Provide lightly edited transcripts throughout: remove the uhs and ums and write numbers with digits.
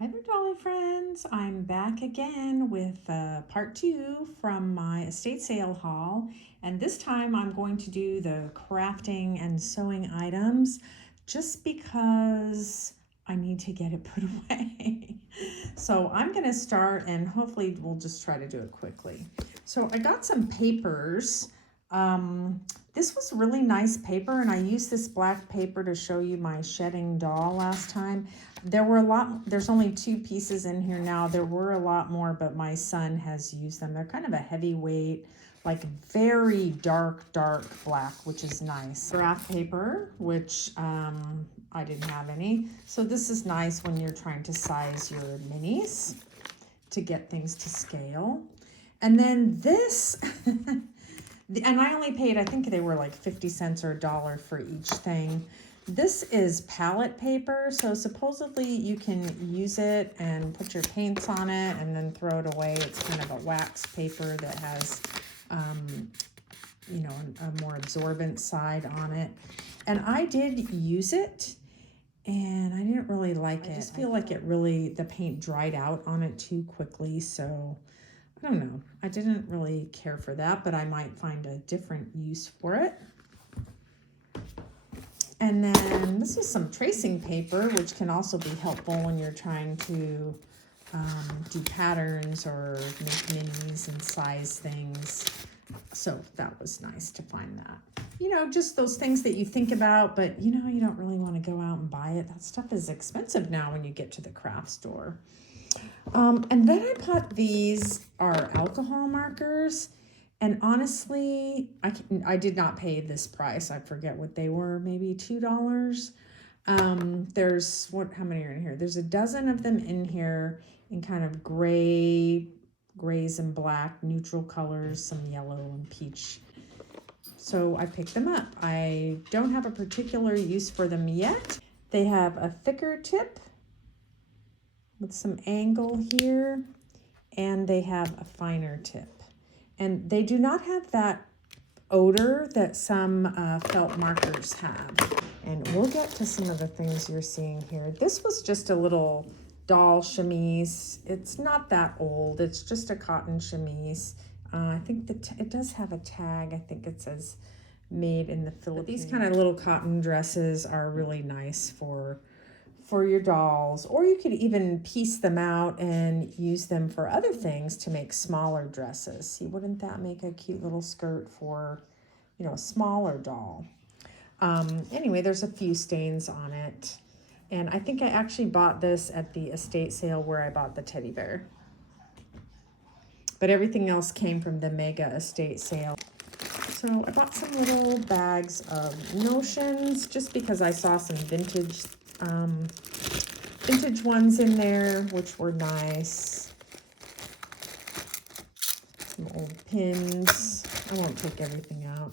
Hi there, Dolly friends. I'm back again with part two from my estate sale haul. And this time I'm going to do the crafting and sewing items just because I need to get it put away. So I'm going to start and hopefully we'll just try to do it quickly. So I got some papers. This was really nice paper, and I used this black paper to show you my shedding doll last time. There's only 2 pieces in here now. There were a lot more, but my son has used them. They're kind of a heavyweight, like very dark black, which is nice. Graph paper, which I didn't have any. So this is nice when you're trying to size your minis to get things to scale. And then this, and I only paid, I think they were like 50 cents or $1 for each thing. This is palette paper, so supposedly you can use it and put your paints on it and then throw it away. It's kind of a wax paper that has, you know, a more absorbent side on it. And I did use it, and I didn't really like it. I just feel like the paint dried out on it too quickly, so I don't know. I didn't really care for that, but I might find a different use for it. And then this is some tracing paper, which can also be helpful when you're trying to do patterns or make minis and size things. So that was nice to find that. You know, just those things that you think about, but you know, you don't really want to go out and buy it. That stuff is expensive now when you get to the craft store. And then I bought these are alcohol markers. And honestly, I did not pay this price. I forget what they were, maybe $2. There's, how many are in here? There's a dozen of them in here in kind of grays and black, neutral colors, some yellow and peach. So I picked them up. I don't have a particular use for them yet. They have a thicker tip with some angle here, and they have a finer tip. And they do not have that odor that some felt markers have. And we'll get to some of the things you're seeing here. This was just a little doll chemise. It's not that old. It's just a cotton chemise. I think it does have a tag. I think it says made in the Philippines. But these kind of little cotton dresses are really nice for your dolls, or you could even piece them out and use them for other things to make smaller dresses. See, wouldn't that make a cute little skirt for, you know, a smaller doll? Anyway, there's a few stains on it. And I think I actually bought this at the estate sale where I bought the teddy bear. But everything else came from the mega estate sale. So I bought some little bags of notions just because I saw some vintage ones in there, which were nice. Some old pins. I won't take everything out.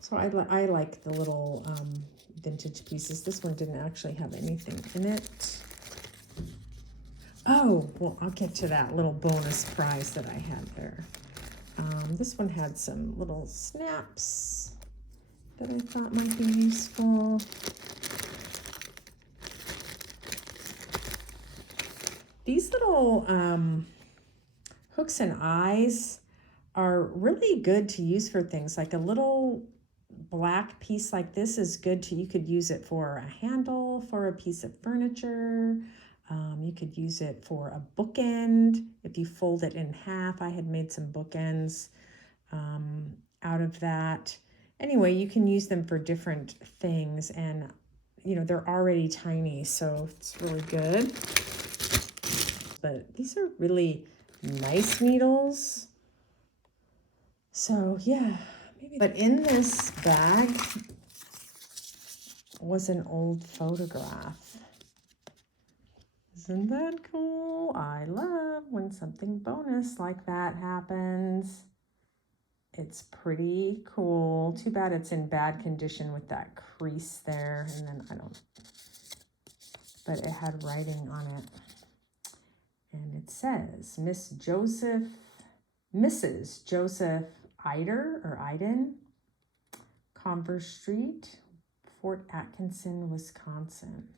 So I like the little vintage pieces. This one didn't actually have anything in it. Oh, well, I'll get to that little bonus prize that I had there. This one had some little snaps that I thought might be useful. These little hooks and eyes are really good to use for things. Like a little black piece like this is good to, you could use it for a handle for a piece of furniture. You could use it for a bookend if you fold it in half. I had made some bookends out of that. Anyway, you can use them for different things, and you know, they're already tiny, so it's really good. But these are really nice needles. So yeah, maybe. But in this bag was an old photograph. Isn't that cool? I love when something bonus like that happens. It's pretty cool. Too bad it's in bad condition with that crease there. And then but it had writing on it. And it says, Mrs. Joseph Iden, Converse Street, Fort Atkinson, Wisconsin.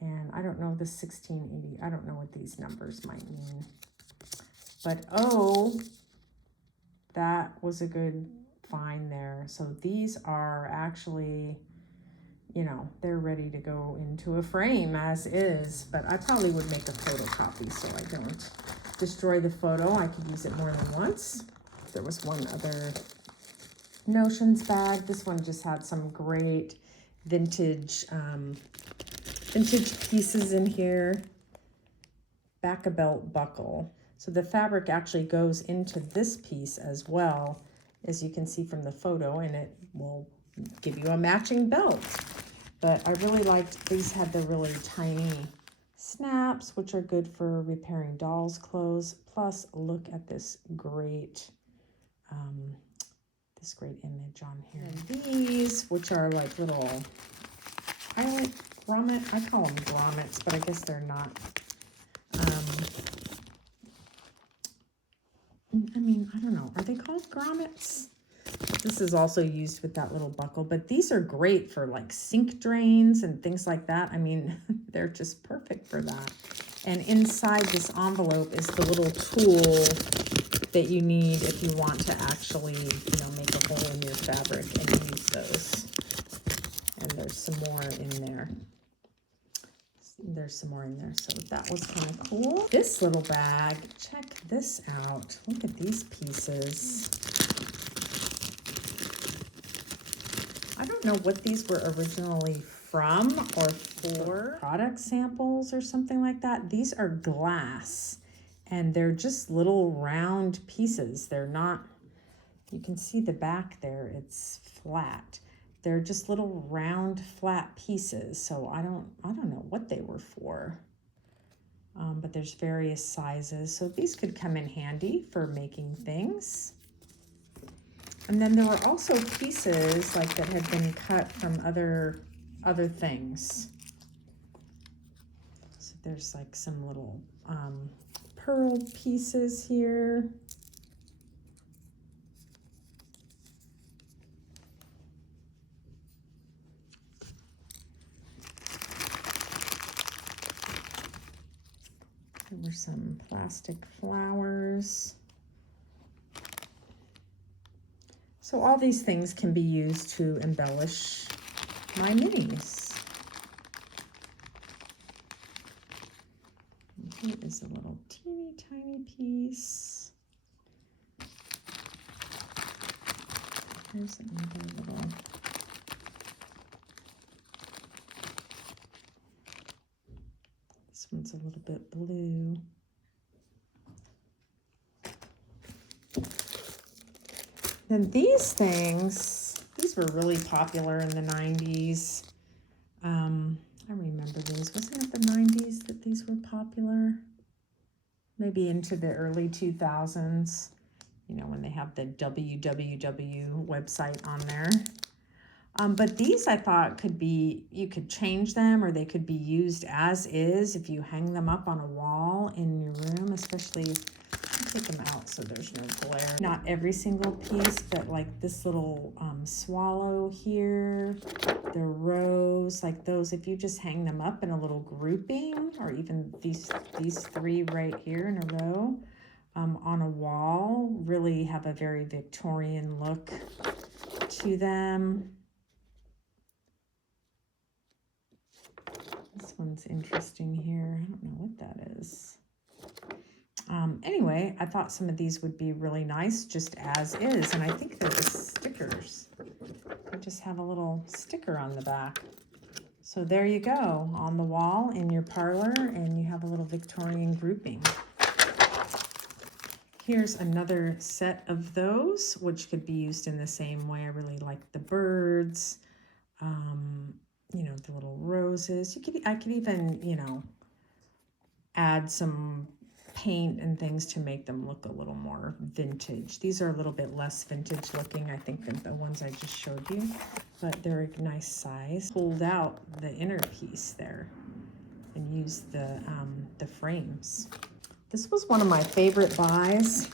And I don't know the 1680. I don't know what these numbers might mean. But oh, that was a good find there. So these are actually, you know, they're ready to go into a frame as is. But I probably would make a photocopy so I don't destroy the photo. I could use it more than once. There was one other Notions bag. This one just had some great vintage vintage pieces in here. Back a belt buckle. So the fabric actually goes into this piece as well, as you can see from the photo, and it will give you a matching belt. But I really liked, these had the really tiny snaps, which are good for repairing dolls' clothes. Plus, look at this great image on here. And these, which are like little, I like grommet, I call them grommets, but I guess they're not. I mean, I don't know. Are they called grommets? This is also used with that little buckle, but these are great for like sink drains and things like that. I mean, they're just perfect for that. And inside this envelope is the little tool that you need if you want to actually, you know, make a hole in your fabric and use those. And there's some more in there. There's some more in there, so that was kind of cool. This little bag, check this out. Look at these pieces. I don't know what these were originally from or for. Product samples or something like that. These are glass, and they're just little round pieces. They're not, you can see the back there, it's flat. They're just little round flat pieces. So I don't know what they were for. But there's various sizes. So these could come in handy for making things. And then there were also pieces like that had been cut from other things. So there's like some little pearl pieces here. There were some plastic flowers. So all these things can be used to embellish my minis. And here is a little teeny tiny piece. There's another little. This one's a little bit blue. Then these things, these were really popular in the 90s. I remember these. Wasn't it the 90s that these were popular? Maybe into the early 2000s, you know, when they have the www website on there. But these I thought could be, you could change them, or they could be used as is if you hang them up on a wall in your room, especially, take them out so there's no glare. Not every single piece, but like this little swallow here, the rose, like those, if you just hang them up in a little grouping, or even these three right here in a row on a wall, really have a very Victorian look to them. This one's interesting here. I don't know what that is. Anyway, I thought some of these would be really nice just as is, and I think they're just stickers. They just have a little sticker on the back. So there you go, on the wall in your parlor, and you have a little Victorian grouping. Here's another set of those, which could be used in the same way. I really like the birds, you know, the little roses. I could even, you know, add some paint and things to make them look a little more vintage. These are a little bit less vintage looking, I think, than the ones I just showed you, but they're a nice size. Pulled out the inner piece there and used the frames. This was one of my favorite buys.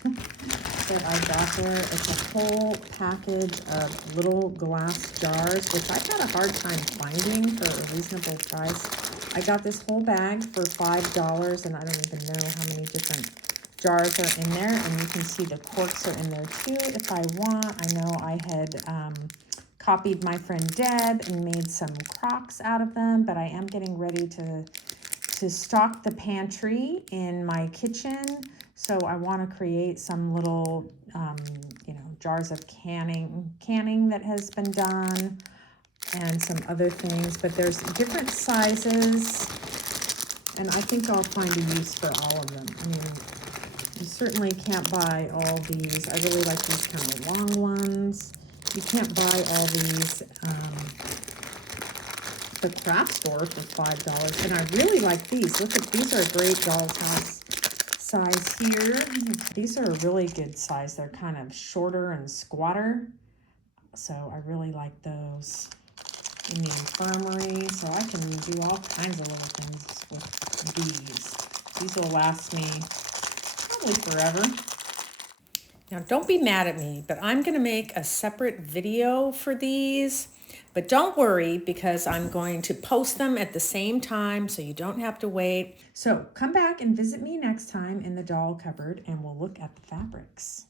that I got there. It's a whole package of little glass jars, which I had a hard time finding for a reasonable price. I got this whole bag for $5, and I don't even know how many different jars are in there. And you can see the corks are in there too if I want. I know I had copied my friend Deb and made some crocks out of them, but I am getting ready to stock the pantry in my kitchen. So I want to create some little, jars of canning that has been done and some other things. But there's different sizes, and I think I'll find a use for all of them. I mean, you certainly can't buy all these. I really like these kind of long ones. You can't buy all these the craft store for $5. And I really like these. Look at these, are a great doll's house size here. These are a really good size. They're kind of shorter and squatter. So I really like those in the infirmary. So I can do all kinds of little things with these. These will last me probably forever. Now, don't be mad at me, but I'm going to make a separate video for these. But don't worry, because I'm going to post them at the same time, so you don't have to wait. So come back and visit me next time in the doll cupboard, and we'll look at the fabrics.